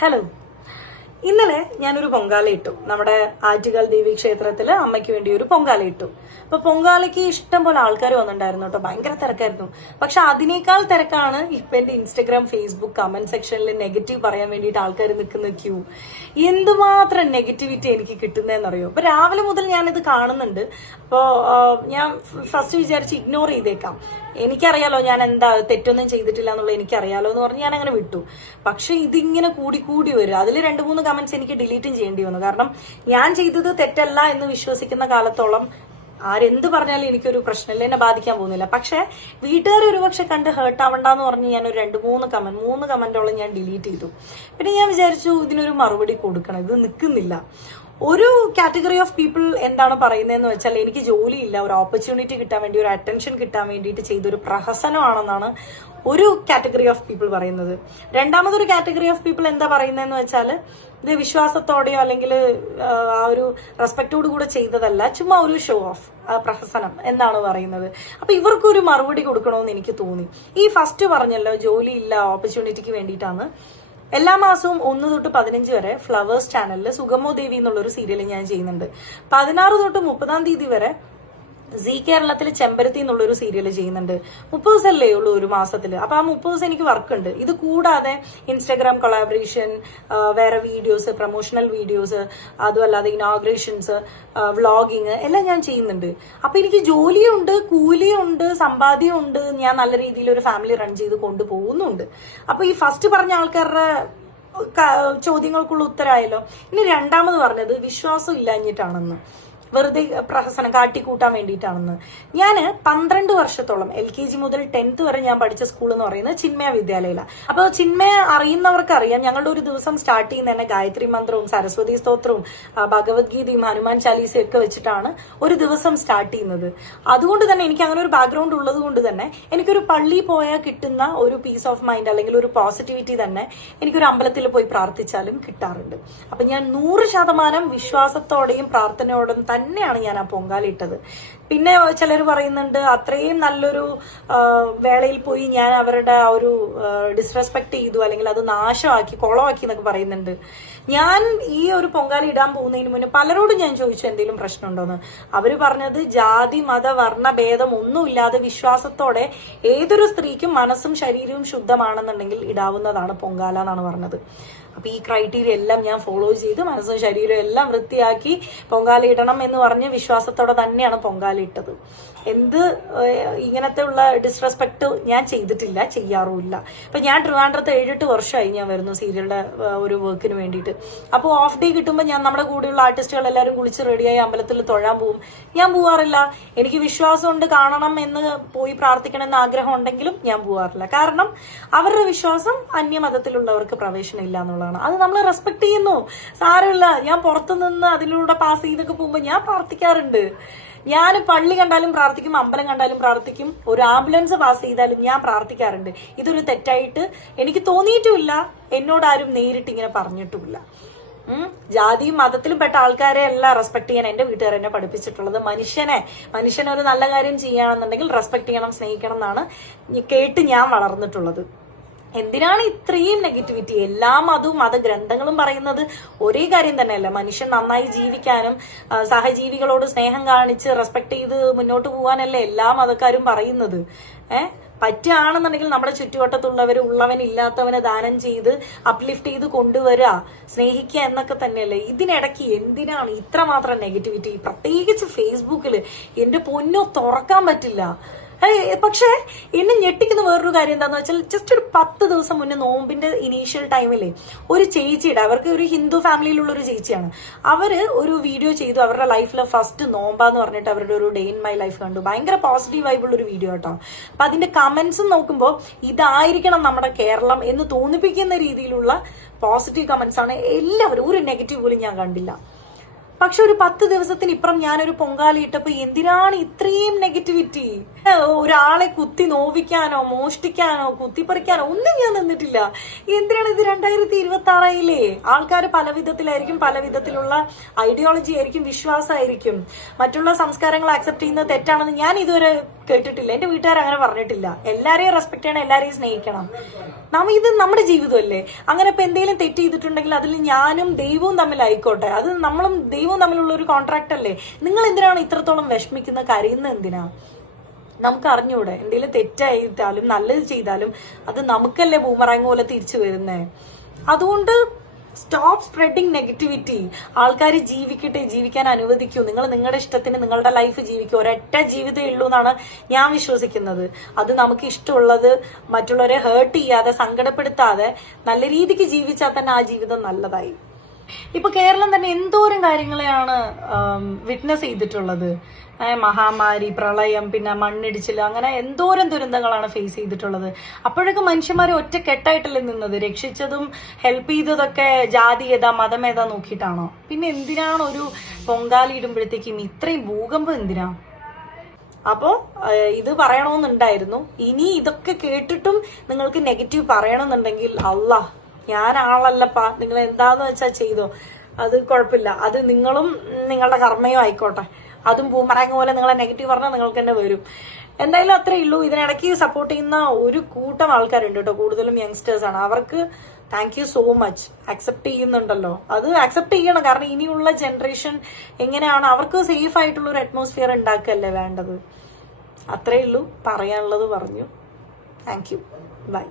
Hello. ഇന്നലെ ഞാനൊരു പൊങ്കാല ഇട്ടു. നമ്മുടെ ആറ്റുകാൽ ദേവി ക്ഷേത്രത്തില് അമ്മയ്ക്ക് വേണ്ടി ഒരു പൊങ്കാല ഇട്ടു. അപ്പൊ പൊങ്കാലയ്ക്ക് ഇഷ്ടം പോലെ ആൾക്കാർ വന്നിട്ടുണ്ടായിരുന്നു കേട്ടോ. ഭയങ്കര തിരക്കായിരുന്നു. പക്ഷെ അതിനേക്കാൾ തിരക്കാണ് ഇപ്പൊ എന്റെ ഇൻസ്റ്റഗ്രാം, ഫേസ്ബുക്ക് കമന്റ് സെക്ഷനിൽ നെഗറ്റീവ് പറയാൻ വേണ്ടിയിട്ട് ആൾക്കാർ നിൽക്കുന്ന ക്യൂ. എന്തുമാത്രം നെഗറ്റിവിറ്റി എനിക്ക് കിട്ടുന്നതെന്നറിയോ. അപ്പൊ രാവിലെ മുതൽ ഞാനിത് കാണുന്നുണ്ട്. അപ്പോ ഞാൻ ഫസ്റ്റ് വിചാരിച്ച് ഇഗ്നോർ ചെയ്തേക്കാം. എനിക്കറിയാലോ ഞാൻ എന്താ തെറ്റൊന്നും ചെയ്തിട്ടില്ല എന്നുള്ളത് എനിക്കറിയാലോ എന്ന് പറഞ്ഞ് ഞാൻ അങ്ങനെ വിട്ടു. പക്ഷെ ഇതിങ്ങനെ കൂടി വരും. അതിൽ 2-3 കമന്റ്സ് എനിക്ക് ഡിലീറ്റും ചെയ്യേണ്ടി വന്നു. കാരണം ഞാൻ ചെയ്തത് തെറ്റല്ല എന്ന് വിശ്വസിക്കുന്ന കാലത്തോളം ആരെന്ത് പറഞ്ഞാലും എനിക്കൊരു പ്രശ്നമില്ല, എന്നെ ബാധിക്കാൻ പോകുന്നില്ല. പക്ഷെ വീട്ടുകാർ ഒരുപക്ഷെ കണ്ട് ഹേർട്ട് ആവണ്ടെന്ന് പറഞ്ഞ് ഞാൻ ഒരു 2-3 കമന്റോളം ഞാൻ ഡിലീറ്റ് ചെയ്തു. പിന്നെ ഞാൻ വിചാരിച്ചു ഇതിനൊരു മറുപടി കൊടുക്കണം, ഇത് നിൽക്കുന്നില്ല. ഒരു കാറ്റഗറി ഓഫ് പീപ്പിൾ എന്താണ് പറയുന്നതെന്ന് വെച്ചാൽ എനിക്ക് ജോലിയില്ല, ഒരു ഓപ്പർച്യൂണിറ്റി കിട്ടാൻ വേണ്ടി, ഒരു അറ്റൻഷൻ കിട്ടാൻ വേണ്ടിയിട്ട് ചെയ്തൊരു പ്രഹസനമാണെന്നാണ് ഒരു കാറ്റഗറി ഓഫ് പീപ്പിൾ പറയുന്നത്. രണ്ടാമതൊരു കാറ്റഗറി ഓഫ് പീപ്പിൾ എന്താ പറയുന്നതെന്ന് വെച്ചാൽ ഇത് വിശ്വാസത്തോടെയോ അല്ലെങ്കിൽ ആ ഒരു റെസ്പെക്റ്റോട് കൂടെ ചെയ്തതല്ല, ചുമ്മാ ഒരു ഷോ ഓഫ് പ്രഹസനം എന്നാണ് പറയുന്നത്. അപ്പൊ ഇവർക്കൊരു മറുപടി കൊടുക്കണമെന്ന് എനിക്ക് തോന്നി. ഈ ഫസ്റ്റ് പറഞ്ഞല്ലോ ജോലിയില്ല, ഓപ്പർച്യൂണിറ്റിക്ക് വേണ്ടിയിട്ടാണ്. എല്ലാ മാസവും 1 തൊട്ട് 15 വരെ ഫ്ലവേഴ്സ് ചാനലിൽ സുഗമോ ദേവി എന്നുള്ളൊരു സീരിയൽ ഞാൻ ചെയ്യുന്നുണ്ട്. 16 തൊട്ട് 30 തീയതി വരെ സീ കേരളത്തിൽ ചെമ്പരത്തി എന്നുള്ളൊരു സീരിയൽ ചെയ്യുന്നുണ്ട്. 30 ദിവസമല്ലേ ഉള്ളൂ ഒരു മാസത്തില്. അപ്പൊ ആ 30 ദിവസം എനിക്ക് വർക്ക് ഉണ്ട്. ഇത് കൂടാതെ ഇൻസ്റ്റാഗ്രാം കൊളാബറേഷൻ, വേറെ വീഡിയോസ്, പ്രൊമോഷണൽ വീഡിയോസ്, അതുമല്ലാതെ ഇനോഗ്രേഷൻസ്, വ്ളോഗിങ് എല്ലാം ഞാൻ ചെയ്യുന്നുണ്ട്. അപ്പൊ എനിക്ക് ജോലിയുണ്ട്, കൂലിയുണ്ട്, സമ്പാദ്യമുണ്ട്. ഞാൻ നല്ല രീതിയിൽ ഒരു ഫാമിലി റൺ ചെയ്ത് കൊണ്ടുപോകുന്നുണ്ട്. അപ്പൊ ഈ ഫസ്റ്റ് പറഞ്ഞ ആൾക്കാരുടെ ചോദ്യങ്ങൾക്കുള്ള ഉത്തരമായല്ലോ. ഇനി രണ്ടാമത് പറഞ്ഞത് വിശ്വാസം ഇല്ലാഞ്ഞിട്ടാണെന്ന്, വെറുതെ പ്രഹസനം കാട്ടിക്കൂട്ടാൻ വേണ്ടിയിട്ടാണെന്ന്. ഞാൻ 12 വർഷത്തോളം LKG മുതൽ 10th വരെ ഞാൻ പഠിച്ച സ്കൂൾ എന്ന് പറയുന്നത് ചിന്മയ വിദ്യാലയയിലാണ്. അപ്പോൾ ചിന്മയ അറിയുന്നവർക്ക് അറിയാം, ഞങ്ങളുടെ ഒരു ദിവസം സ്റ്റാർട്ട് ചെയ്യുന്ന തന്നെ ഗായത്രി മന്ത്രവും സരസ്വതി സ്തോത്രവും ഭഗവത്ഗീതയും ഹനുമാൻ ചാലീസയും ഒക്കെ വെച്ചിട്ടാണ് ഒരു ദിവസം സ്റ്റാർട്ട് ചെയ്യുന്നത്. അതുകൊണ്ട് തന്നെ എനിക്ക് അങ്ങനെ ഒരു ബാക്ക്ഗ്രൗണ്ട് ഉള്ളത് കൊണ്ട് തന്നെ എനിക്കൊരു പള്ളി പോയാൽ കിട്ടുന്ന ഒരു പീസ് ഓഫ് മൈൻഡ് അല്ലെങ്കിൽ ഒരു പോസിറ്റിവിറ്റി തന്നെ എനിക്കൊരു അമ്പലത്തിൽ പോയി പ്രാർത്ഥിച്ചാലും കിട്ടാറുണ്ട്. അപ്പൊ ഞാൻ 100% വിശ്വാസത്തോടെയും പ്രാർത്ഥനയോടും തന്നെയാണ് ഞാൻ ആ പൊങ്കാല ഇട്ടത്. പിന്നെ ചിലർ പറയുന്നുണ്ട് അത്രയും നല്ലൊരു വേളയിൽ പോയി ഞാൻ അവരുടെ ആ ഒരു ഡിസ്റെസ്പെക്ട് ചെയ്തു, അല്ലെങ്കിൽ അത് നാശമാക്കി കുളമാക്കി എന്നൊക്കെ പറയുന്നുണ്ട്. ഞാൻ ഈ ഒരു പൊങ്കാല ഇടാൻ പോകുന്നതിന് മുന്നേ പലരോടും ഞാൻ ചോദിച്ചു എന്തെങ്കിലും പ്രശ്നമുണ്ടോന്ന്. അവര് പറഞ്ഞത് ജാതി മത വർണ്ണ ഭേദം ഒന്നുമില്ലാതെ വിശ്വാസത്തോടെ ഏതൊരു സ്ത്രീക്കും മനസ്സും ശരീരവും ശുദ്ധമാണെന്നുണ്ടെങ്കിൽ ഇടാവുന്നതാണ് പൊങ്കാല എന്നാണ് പറഞ്ഞത്. അപ്പൊ ഈ ക്രൈറ്റീരിയ എല്ലാം ഞാൻ ഫോളോ ചെയ്ത് മനസ്സും ശരീരവും എല്ലാം വൃത്തിയാക്കി പൊങ്കാല ഇടണം എന്ന് പറഞ്ഞ് വിശ്വാസത്തോടെ തന്നെയാണ് പൊങ്കാല ഇട്ടത്. എന്ത് ഇങ്ങനത്തെ ഉള്ള ഡിസ്റെസ്പെക്ട് ഞാൻ ചെയ്തിട്ടില്ല, ചെയ്യാറുമില്ല. ഇപ്പൊ ഞാൻ ട്രിവാൻഡ്രത്ത് 7-8 വർഷമായി ഞാൻ വരുന്നു സീരിയലിന്റെ ഒരു വർക്കിന് വേണ്ടിയിട്ട്. അപ്പോൾ ഓഫ് ഡേ കിട്ടുമ്പോൾ ഞാൻ നമ്മുടെ കൂടെയുള്ള ആർട്ടിസ്റ്റുകൾ എല്ലാവരും കുളിച്ച് റെഡിയായി അമ്പലത്തിൽ തൊഴാൻ പോവും. ഞാൻ പോവാറില്ല. എനിക്ക് വിശ്വാസമുണ്ട്, കാണണം എന്ന് പോയി പ്രാർത്ഥിക്കണം എന്ന് ആഗ്രഹം ഉണ്ടെങ്കിലും ഞാൻ പോവാറില്ല. കാരണം അവരുടെ വിശ്വാസം അന്യമതത്തിലുള്ളവർക്ക് പ്രവേശനം ഇല്ല എന്നുള്ളതാണ്. അത് നമ്മൾ റെസ്പെക്ട് ചെയ്യുന്നു, സാരമില്ല. ഞാൻ പുറത്തുനിന്ന് അതിലൂടെ പാസ് ചെയ്തൊക്കെ പോകുമ്പോൾ ഞാൻ പ്രാർത്ഥിക്കാറുണ്ട്. ഞാൻ പള്ളി കണ്ടാലും പ്രാർത്ഥിക്കും, അമ്പലം കണ്ടാലും പ്രാർത്ഥിക്കും, ഒരു ആംബുലൻസ് പാസ് ചെയ്താലും ഞാൻ പ്രാർത്ഥിക്കാറുണ്ട്. ഇതൊരു തെറ്റായിട്ട് എനിക്ക് തോന്നിയിട്ടുമില്ല, എന്നോടാരും നേരിട്ട് ഇങ്ങനെ പറഞ്ഞിട്ടുമില്ല. ജാതിയും മതത്തിലും പെട്ട ആൾക്കാരെ എല്ലാം റെസ്പെക്ട് ചെയ്യാൻ എന്റെ വീട്ടുകാർ എന്നെ പഠിപ്പിച്ചിട്ടുള്ളത്. മനുഷ്യനെ ഒരു നല്ല കാര്യം ചെയ്യുകയാണെന്നുണ്ടെങ്കിൽ റെസ്പെക്ട് ചെയ്യണം, സ്നേഹിക്കണം എന്നാണ് കേട്ട് ഞാൻ വളർന്നിട്ടുള്ളത്. എന്തിനാണ് ഇത്രയും നെഗറ്റിവിറ്റി? എല്ലാ മതവും മതഗ്രന്ഥങ്ങളും പറയുന്നത് ഒരേ കാര്യം തന്നെയല്ല, മനുഷ്യൻ നന്നായി ജീവിക്കാനും സഹജീവികളോട് സ്നേഹം കാണിച്ച് റെസ്പെക്ട് ചെയ്ത് മുന്നോട്ട് പോകാനല്ലേ എല്ലാ മതക്കാരും പറയുന്നത്. പറ്റുകയാണെന്നുണ്ടെങ്കിൽ നമ്മുടെ ചുറ്റുവട്ടത്തുള്ളവർ ഉള്ളവനില്ലാത്തവനെ ദാനം ചെയ്ത് അപ്ലിഫ്റ്റ് ചെയ്ത് കൊണ്ടുവരിക, സ്നേഹിക്കുക എന്നൊക്കെ തന്നെയല്ലേ. ഇതിനിടയ്ക്ക് എന്തിനാണ് ഇത്രമാത്രം നെഗറ്റിവിറ്റി? പ്രത്യേകിച്ച് ഫേസ്ബുക്കിൽ എന്റെ പൊന്നോ തുറക്കാൻ പറ്റില്ല. പക്ഷെ എന്നെ ഞെട്ടിക്കുന്ന വേറൊരു കാര്യം എന്താന്ന് വെച്ചാൽ, ജസ്റ്റ് ഒരു 10 ദിവസം മുന്നേ നോമ്പിന്റെ ഇനീഷ്യൽ ടൈമിലെ ഒരു ചേച്ചിയുടെ, അവർക്ക് ഒരു ഹിന്ദു ഫാമിലിയിലുള്ള ഒരു ചേച്ചിയാണ്, അവര് ഒരു വീഡിയോ ചെയ്തു. അവരുടെ ലൈഫിലെ ഫസ്റ്റ് നോമ്പാന്ന് പറഞ്ഞിട്ട് അവരുടെ ഒരു ഡേ ഇൻ മൈ ലൈഫ് കണ്ടു. ഭയങ്കര പോസിറ്റീവ് വൈബുള്ള ഒരു വീഡിയോ കേട്ടോ. അപ്പൊ അതിന്റെ കമന്റ്സും നോക്കുമ്പോൾ ഇതായിരിക്കണം നമ്മുടെ കേരളം എന്ന് തോന്നിപ്പിക്കുന്ന രീതിയിലുള്ള പോസിറ്റീവ് കമന്റ്സ് ആണ് എല്ലാവരും. ഒരു നെഗറ്റീവ് പോലും ഞാൻ കണ്ടില്ല. പക്ഷെ ഒരു 10 ദിവസത്തിന് ഇപ്പുറം ഞാനൊരു പൊങ്കാലയിട്ടപ്പോ എന്തിനാണ് ഇത്രയും നെഗറ്റിവിറ്റി? ഒരാളെ കുത്തി നോവിക്കാനോ മോഷ്ടിക്കാനോ കുത്തിപ്പറിക്കാനോ ഒന്നും ഞാൻ നിന്നിട്ടില്ല. എന്തിനാണ് ഇത്? 2026 ആൾക്കാർ പല വിധത്തിലായിരിക്കും, പല വിധത്തിലുള്ള ഐഡിയോളജി ആയിരിക്കും, വിശ്വാസമായിരിക്കും. മറ്റുള്ള സംസ്കാരങ്ങൾ അക്സെപ്റ്റ് ചെയ്യുന്നത് തെറ്റാണെന്ന് ഞാൻ ഇതുവരെ കേട്ടിട്ടില്ല. എന്റെ വീട്ടുകാർ അങ്ങനെ പറഞ്ഞിട്ടില്ല. എല്ലാരെയും റെസ്പെക്ട് ചെയ്യണം, എല്ലാരെയും സ്നേഹിക്കണം. ഇത് നമ്മുടെ ജീവിതമല്ലേ. അങ്ങനെ ഇപ്പൊ എന്തെങ്കിലും തെറ്റ് ചെയ്തിട്ടുണ്ടെങ്കിൽ അതിൽ ഞാനും ദൈവവും തമ്മിലായിക്കോട്ടെ, അത് നമ്മളും ദൈവവും തമ്മിലുള്ള ഒരു കോൺട്രാക്ട് അല്ലേ. നിങ്ങൾ എന്തിനാണ് ഇത്രത്തോളം വിഷമിക്കുന്ന, കരയുന്ന എന്തിനാ? നമുക്ക് അറിഞ്ഞൂടെ, എന്തെങ്കിലും തെറ്റായിട്ടാലും നല്ലത് ചെയ്താലും അത് നമുക്കല്ലേ ബൂമറാങ് പോലെ തിരിച്ചു വരുന്നേ. അതുകൊണ്ട് സ്റ്റോപ്പ് സ്പ്രെഡിങ് നെഗറ്റിവിറ്റി. ആൾക്കാർ ജീവിക്കട്ടെ, ജീവിക്കാൻ അനുവദിക്കൂ. നിങ്ങൾ നിങ്ങളുടെ ഇഷ്ടത്തിന് നിങ്ങളുടെ ലൈഫ് ജീവിക്കൂ. ഒരൊറ്റ ജീവിതമേ ഉള്ളൂ എന്നാണ് ഞാൻ വിശ്വസിക്കുന്നത്. അത് നമുക്ക് ഇഷ്ടമുള്ളത് മറ്റുള്ളവരെ ഹേർട്ട് ചെയ്യാതെ, സങ്കടപ്പെടുത്താതെ നല്ല രീതിക്ക് ജീവിച്ചാൽ തന്നെ ആ ജീവിതം നല്ലതായി. ഇപ്പൊ കേരളം തന്നെ എന്തോരം കാര്യങ്ങളെയാണ് വിറ്റ്നസ് ചെയ്തിട്ടുള്ളത്. മഹാമാരി, പ്രളയം, പിന്നെ മണ്ണിടിച്ചിൽ, അങ്ങനെ എന്തോരം ദുരന്തങ്ങളാണ് ഫേസ് ചെയ്തിട്ടുള്ളത്. അപ്പോഴൊക്കെ മനുഷ്യന്മാർ ഒറ്റക്കെട്ടായിട്ടല്ലേ നിന്നത്. രക്ഷിച്ചതും ഹെൽപ്പ് ചെയ്തതൊക്കെ ജാതി ഏതാ മതം ഏതാ നോക്കിയിട്ടാണോ? പിന്നെ എന്തിനാണ് ഒരു പൊങ്കാലി ഇടുമ്പോഴത്തേക്കും ഇത്രയും ഭൂകമ്പം എന്തിനാ? അപ്പോ ഇത് പറയണമെന്നുണ്ടായിരുന്നു. ഇനി ഇതൊക്കെ കേട്ടിട്ടും നിങ്ങൾക്ക് നെഗറ്റീവ് പറയണമെന്നുണ്ടെങ്കിൽ അല്ലാ, ഞാൻ ആളല്ലപ്പാ, നിങ്ങൾ എന്താന്ന് വെച്ചാൽ ചെയ്തോ, അത് കുഴപ്പമില്ല. അത് നിങ്ങളും നിങ്ങളുടെ കർമ്മയും ആയിക്കോട്ടെ. അതും ബൂമറാങ് പോലെ നിങ്ങളെ നെഗറ്റീവ് പറഞ്ഞാൽ നിങ്ങൾക്ക് തന്നെ വരും. എന്തായാലും അത്രേ ഉള്ളൂ. ഇതിനിടയ്ക്ക് സപ്പോർട്ട് ചെയ്യുന്ന ഒരു കൂട്ടം ആൾക്കാരുണ്ട് കേട്ടോ, കൂടുതലും യങ്സ്റ്റേഴ്സ് ആണ്. അവർക്ക് thank you so much. Accept ചെയ്യുന്നുണ്ടല്ലോ, അത് അക്സെപ്റ്റ് ചെയ്യണം. കാരണം ഇനിയുള്ള ജനറേഷൻ എങ്ങനെയാണ്, അവർക്ക് സേഫ് ആയിട്ടുള്ള ഒരു അറ്റ്മോസ്ഫിയർ ഉണ്ടാക്കല്ലേ വേണ്ടത്. അത്രേ ഉള്ളൂ, പറയാനുള്ളത് പറഞ്ഞു. Thank you, by.